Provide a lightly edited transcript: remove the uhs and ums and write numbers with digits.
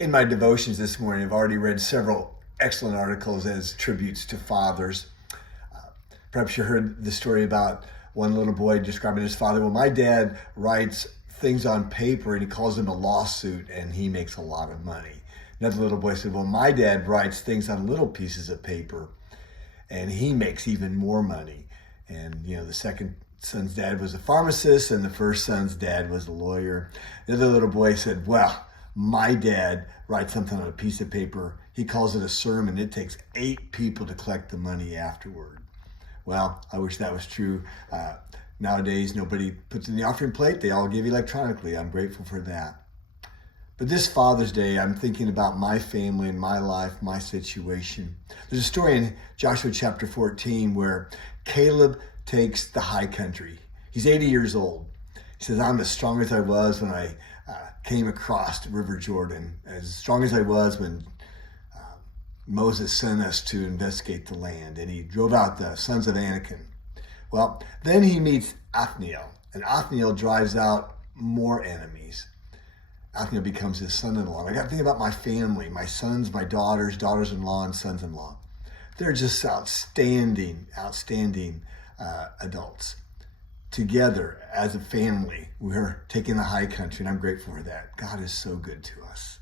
In my devotions this morning, I've already read several excellent articles as tributes to fathers. Perhaps you heard the story about one little boy describing his father. Well, my dad writes things on paper and he calls them a lawsuit and he makes a lot of money. Another little boy said, well, my dad writes things on little pieces of paper and he makes even more money. And, the second son's dad was a pharmacist and the first son's dad was a lawyer. The other little boy said, well, my dad writes something on a piece of paper. He calls it a sermon. It takes 8 people to collect the money afterward. Well, I wish that was true. Nowadays, nobody puts in the offering plate. They all give electronically. I'm grateful for that. But this Father's Day, I'm thinking about my family and my life, my situation. There's a story in Joshua chapter 14 where Caleb takes the high country. He's 80 years old. He says, I'm as strong as I was when I came across the River Jordan, as strong as I was when Moses sent us to investigate the land, and he drove out the sons of Anakim. Well, then he meets Othniel, and Othniel drives out more enemies. Othniel becomes his son-in-law. And I got to think about my family, my sons, my daughters, daughters-in-law, and sons-in-law. They're just outstanding adults. Together as a family, we're taking the high country, and I'm grateful for that. God is so good to us.